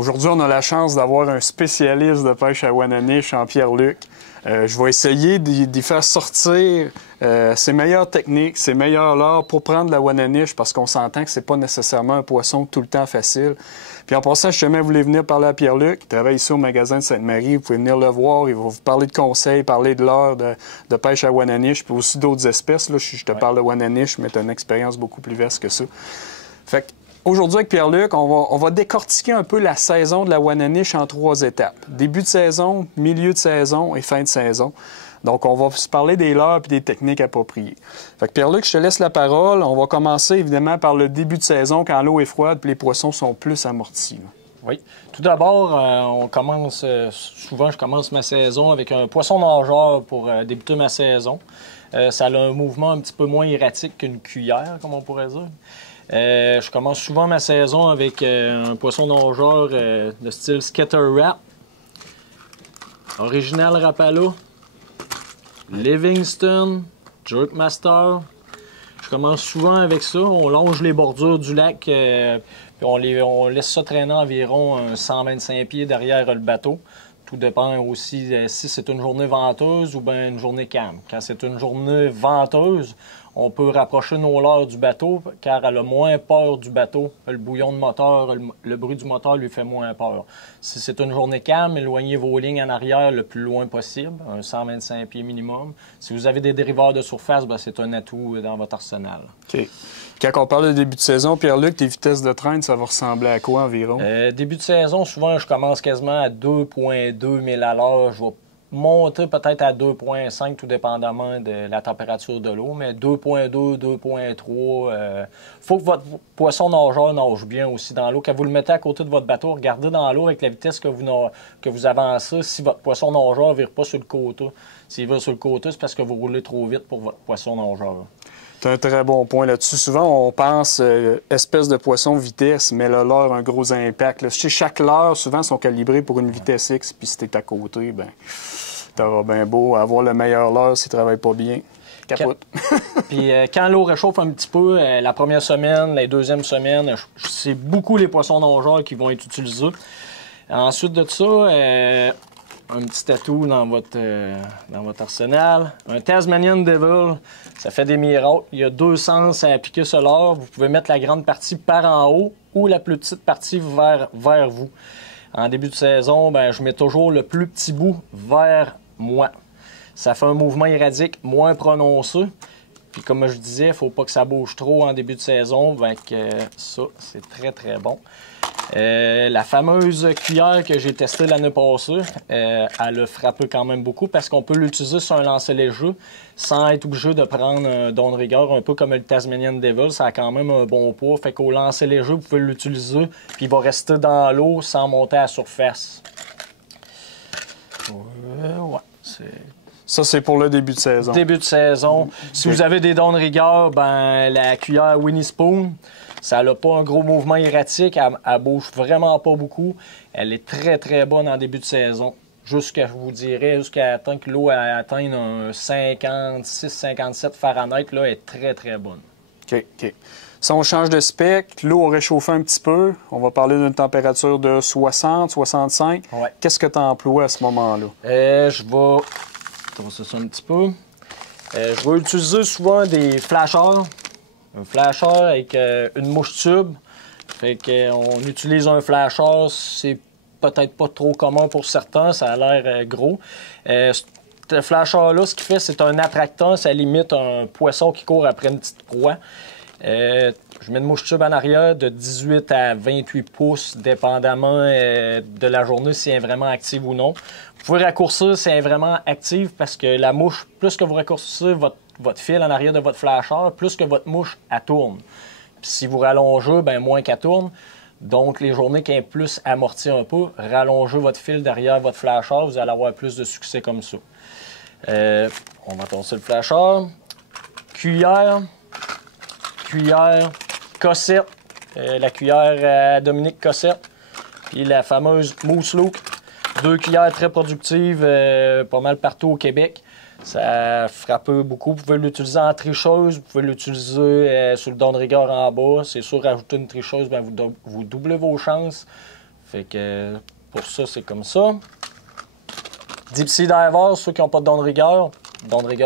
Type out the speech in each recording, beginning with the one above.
Aujourd'hui, on a la chance d'avoir un spécialiste de pêche à Wananiche en Pierre-Luc. Je vais essayer d'y faire sortir ses meilleures techniques, ses meilleurs leurres pour prendre la Wananiche parce qu'on s'entend que c'est pas nécessairement un poisson tout le temps facile. Puis en passant, si jamais vous voulez venir parler à Pierre-Luc, il travaille ici au magasin de Sainte-Marie, vous pouvez venir le voir, il va vous parler de conseils, parler de leurres de pêche à Wananiche, puis aussi d'autres espèces. Là, je te parle de Wananiche, mais tu as une expérience beaucoup plus vaste que ça. Fait que, aujourd'hui, avec Pierre-Luc, on va décortiquer un peu la saison de la Wananiche en 3 étapes. Début de saison, milieu de saison et fin de saison. Donc, on va se parler des leurres et des techniques appropriées. Fait que Pierre-Luc, je te laisse la parole. On va commencer évidemment par le début de saison quand l'eau est froide et les poissons sont plus amortis. Là. Oui. Tout d'abord, souvent je commence ma saison avec un poisson nageur pour débuter ma saison. Ça a un mouvement un petit peu moins erratique qu'une cuillère, comme on pourrait dire. Je commence souvent ma saison avec un poisson nageur de style Scatter Rap, Original Rapala, Livingston, Jerkmaster. Je commence souvent avec ça. On longe les bordures du lac, puis on laisse ça traîner environ 125 pieds derrière le bateau. Tout dépend aussi si c'est une journée venteuse ou bien une journée calme. Quand c'est une journée venteuse, on peut rapprocher nos leurres du bateau car elle a moins peur du bateau. Le bouillon de moteur, le bruit du moteur lui fait moins peur. Si c'est une journée calme, éloignez vos lignes en arrière le plus loin possible, un 125 pieds minimum. Si vous avez des dériveurs de surface, c'est un atout dans votre arsenal. OK. Quand on parle de début de saison, Pierre-Luc, tes vitesses de traîne, ça va ressembler à quoi environ? Début de saison, souvent, je commence quasiment à 2,2 000 à l'heure. Je vais monter peut-être à 2,5, tout dépendamment de la température de l'eau, mais 2,2, 2,3. Faut que votre poisson nageur nage bien aussi dans l'eau. Quand vous le mettez à côté de votre bateau, regardez dans l'eau avec la vitesse que vous avancez. Si votre poisson nageur ne vire pas sur le côté, s'il vire sur le côté, c'est parce que vous roulez trop vite pour votre poisson nageur. C'est un très bon point là-dessus. Souvent, on pense espèce de poisson vitesse, mais le leurre a un gros impact. Là. Chaque leurre, souvent, sont calibrés pour une vitesse X, puis si t'es à côté, t'auras bien beau avoir le meilleur leurre s'il travaille pas bien. Capote. Puis quand l'eau réchauffe un petit peu, la première semaine, la deuxième semaine, c'est beaucoup les poissons nageurs qui vont être utilisés. Ensuite de ça, un petit atout dans votre arsenal. Un Tasmanian Devil, ça fait des miracles. Il y a 2 sens à appliquer ce leurre. Vous pouvez mettre la grande partie par en haut ou la plus petite partie vers vous. En début de saison, je mets toujours le plus petit bout vers moi. Ça fait un mouvement éradique moins prononcé. Puis comme je disais, il ne faut pas que ça bouge trop en début de saison. Ça, c'est très, très bon. La fameuse cuillère que j'ai testée l'année passée, elle a frappé quand même beaucoup parce qu'on peut l'utiliser sur un lancer léger sans être obligé de prendre un don de rigueur, un peu comme le Tasmanian Devil. Ça a quand même un bon poids. Fait qu'au lancer léger, vous pouvez l'utiliser puis il va rester dans l'eau sans monter à la surface. Ça, c'est pour le début de saison. Début de saison. Si vous avez des dons de rigueur, la cuillère Winnie Spoon, ça n'a pas un gros mouvement erratique. Elle bouge vraiment pas beaucoup. Elle est très, très bonne en début de saison. Jusqu'à temps que l'eau atteigne un 56-57 Fahrenheit, là, elle est très, très bonne. OK. Si on change de spec, l'eau a réchauffé un petit peu. On va parler d'une température de 60, 65. Ouais. Qu'est-ce que tu emploies à ce moment-là? Je vais brosser ça un petit peu. Je vais utiliser souvent des flashers. Un flasher avec une mouche tube. Fait qu'on utilise un flasher, c'est peut-être pas trop commun pour certains, ça a l'air gros. Ce flasher-là, ce qu'il fait, c'est un attractant, ça limite un poisson qui court après une petite proie. Je mets une mouche tube en arrière de 18 à 28 pouces, dépendamment de la journée, si elle est vraiment active ou non. Vous pouvez raccourcir si elle est vraiment active parce que la mouche, plus que vous raccourcissez votre fil en arrière de votre flasher, plus que votre mouche, elle tourne. Puis si vous rallongez, moins qu'elle tourne. Donc, les journées qui sont plus amorties un peu, rallongez votre fil derrière votre flasher, vous allez avoir plus de succès comme ça. On va tasser le flasher. Cuillère, Cossette, la cuillère à Dominique Cossette, puis la fameuse Moose Look. 2 cuillères très productives, pas mal partout au Québec. Ça frappe beaucoup. Vous pouvez l'utiliser en tricheuse, vous pouvez l'utiliser sur le don de rigueur en bas. C'est sûr, rajouter une tricheuse, vous doublez vos chances. Fait que pour ça, c'est comme ça. Deep Sea Diver, ceux qui n'ont pas de don de rigueur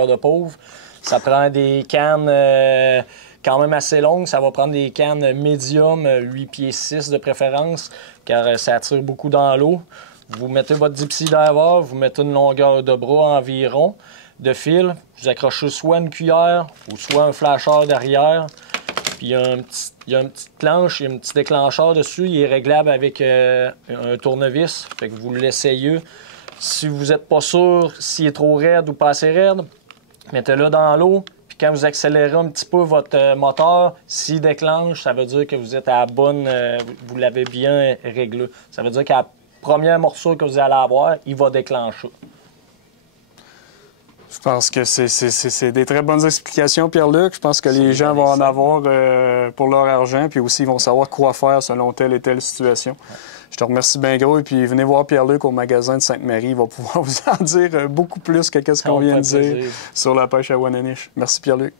de pauvre, ça prend des cannes quand même assez longues. Ça va prendre des cannes médium, 8 pieds 6 de préférence, car ça attire beaucoup dans l'eau. Vous mettez votre Deep Sea Diver, vous mettez une longueur de bras environ de fil. Vous accrochez soit une cuillère ou soit un flasheur derrière. Puis il y a une petite planche, il y a un petit déclencheur dessus. Il est réglable avec un tournevis. Fait que vous l'essayez. Si vous n'êtes pas sûr s'il est trop raide ou pas assez raide, mettez-le dans l'eau. Puis quand vous accélérez un petit peu votre moteur, s'il déclenche, ça veut dire que vous êtes à la bonne, vous l'avez bien réglé. Ça veut dire qu'à la première morsure que vous allez avoir, il va déclencher. Je pense que c'est des très bonnes explications, Pierre-Luc. Je pense que les gens vont en avoir pour leur argent, puis aussi ils vont savoir quoi faire selon telle et telle situation. Ouais. Je te remercie bien gros, et puis venez voir Pierre-Luc au magasin de Sainte-Marie. Il va pouvoir vous en dire beaucoup plus que ce qu'on vient de dire sur la pêche à Wannaniche. Merci Pierre-Luc.